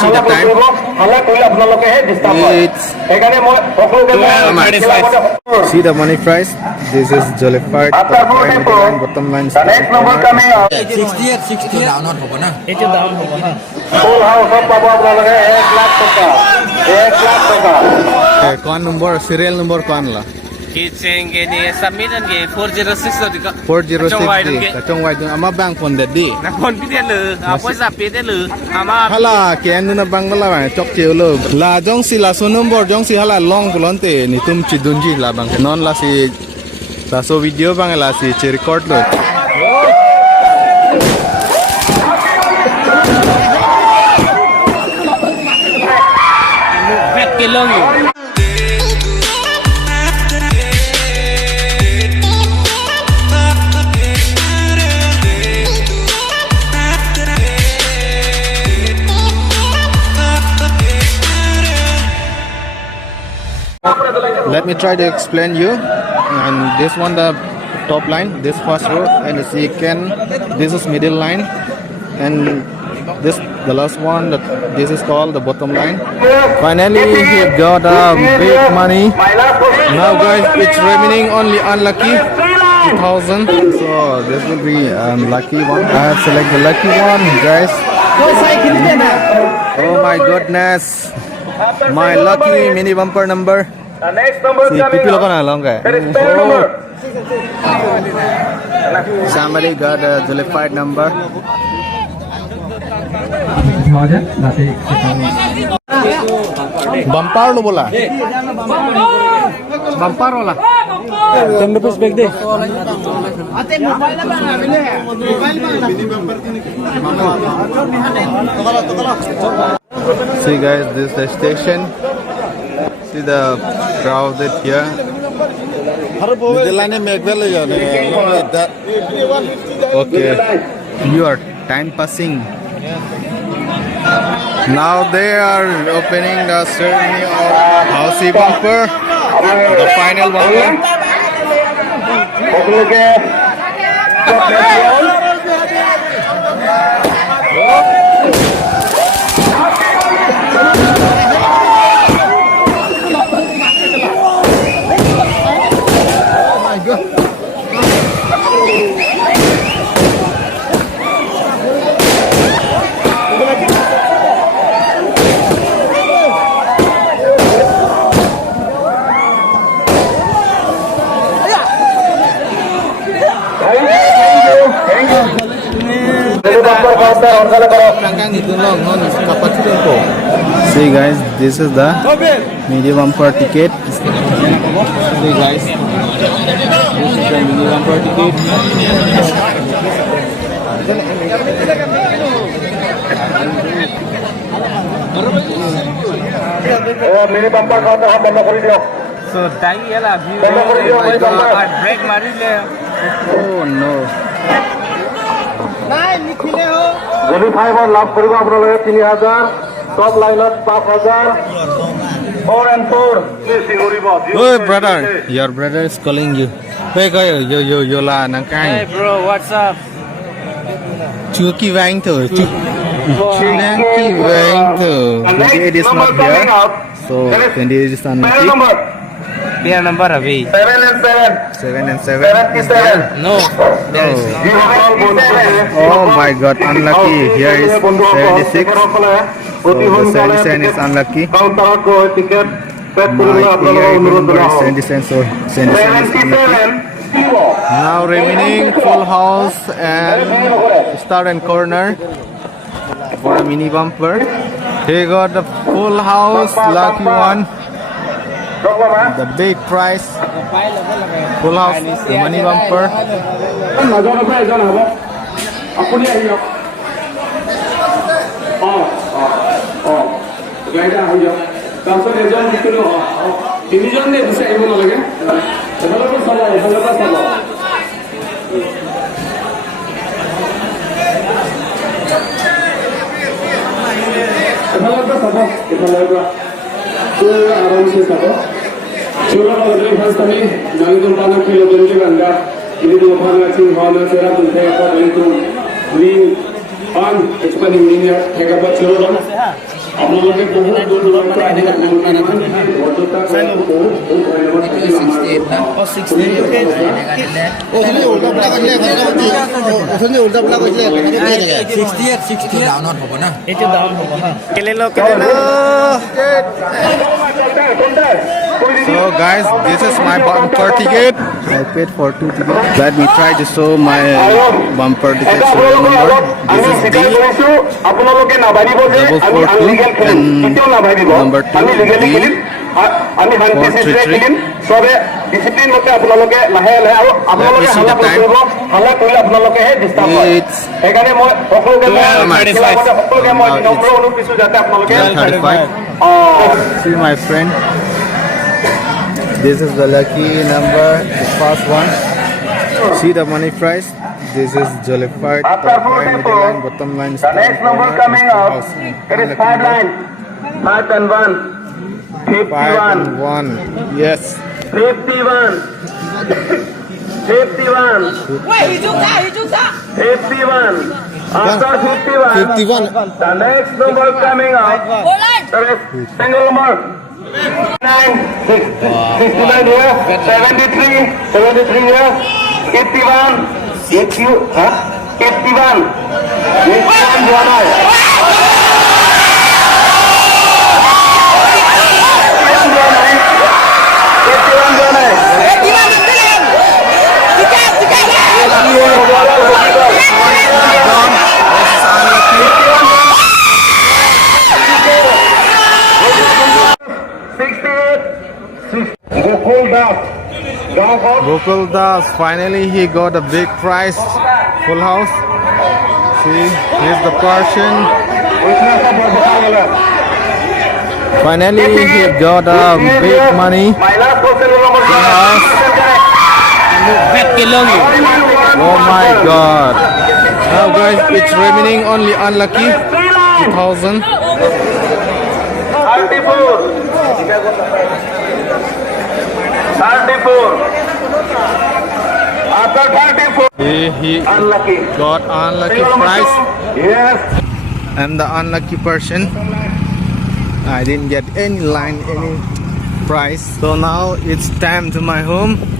see the time. It's see the money price. This is Jollified. Bottom line. 68 down not hobo na. Itu down hobo ha. Full house of Papa Brother 1 lakh taka. 1 lakh taka. कौन number serial number कौन ला Kitchen ni submission ke 406 tu dika. 406 di kacang white ama bang pon dedi Na kon pi dia le, apa sa pi dia le. Ama hala kian na bang la bang chok chiu lo la jong si la so number jong si hala long bulon te ni tum chi dunji la bang non la si la so video bang la si chi record lo pet kilong you. let me try to explain you and this one the top line this first row and the second this is middle line and this the last one that this is called the bottom line. Finally he got big money now guys. It's remaining only unlucky 2,000 so this will be lucky one. I have select the lucky one guys. Oh my goodness, my lucky mini bumper number. The next number coming up. There is 10 number. Somebody got a Jollified number. Bumper lo bola. Bumper wala. 10 rupees bag de. See guys, this is the station. See the crowded here. Okay, you are time passing. Now they are opening the ceremony of Housie bumper, the final bumper. See guys, this is the mini bumper ticket. See guys, this is the mini bumper ticket. Oh, mini bumper खाता हम बंद कर दियो. So dai yala view break mari le. Oh no. Jollified one लाभ करेगा अपना लोग 3,000. Top lineup 5,000. 4 and 4. Oh brother, your brother is calling you. Hey guys, yo la nang kai. Hey bro, what's up? Chưa kỳ vang thử. Chưa kỳ vang thử. 28 is not here, so 28 is unlucky. Dia number Ravi. 7 and 7. 7 and 7. 77. No, there is. Oh my god, unlucky. Here is 76. So the 77 is unlucky. My here number is 77, so 77 is unlucky. Now remaining full house and start and corner for a mini bumper. He got the full house, lucky one. The big prize. Full house, the money bumper. on expanding linear Hegaba Children. আপোনালোকে বহুত দূৰ দূৰৰ পৰা আহি So guys, this is my bumper ticket. I paid for 2 tickets. Let me try to show my bumper ticket serial number. This is D আপোনালোকে নাভাবিব যে আমি আনলিগেল খেলিম কেতিয়াও নাভাবিব আমি লিগেলি খেলিম আমি শান্তিৰে খেলিম সবে ডিসিপ্লিন মতে আপোনালোকে লাহে লাহে আৰু আপোনালোকে হাল্লা কৰিব হাল্লা কৰিলে আপোনালোকেহে ডিস্টার্ব হয় সেইকাৰণে মই সকলোকে মই নম্ৰ অনুৰোধ কৰিছো যাতে আপোনালোকে 35. See my friend. This is the lucky number, the first one. See the money price. This is Jollified, top line, middle line, bottom line, the next number coming up, it is 5 line, 5 and 1, 5 and 1, yes. 51, 51, 51, after 51, the next number coming up, there is single number, 69 here, 73 here, 81, 81, Gokul Das, finally he got a big prize, full house. See, here's the person. Finally he got a big money, full house. Oh my god. Now guys, it's remaining only unlucky 2,000. 34. After 34. He Unlucky. got unlucky prize. Yes. I'm the unlucky person. I didn't get any line, any prize. So now it's time to my home.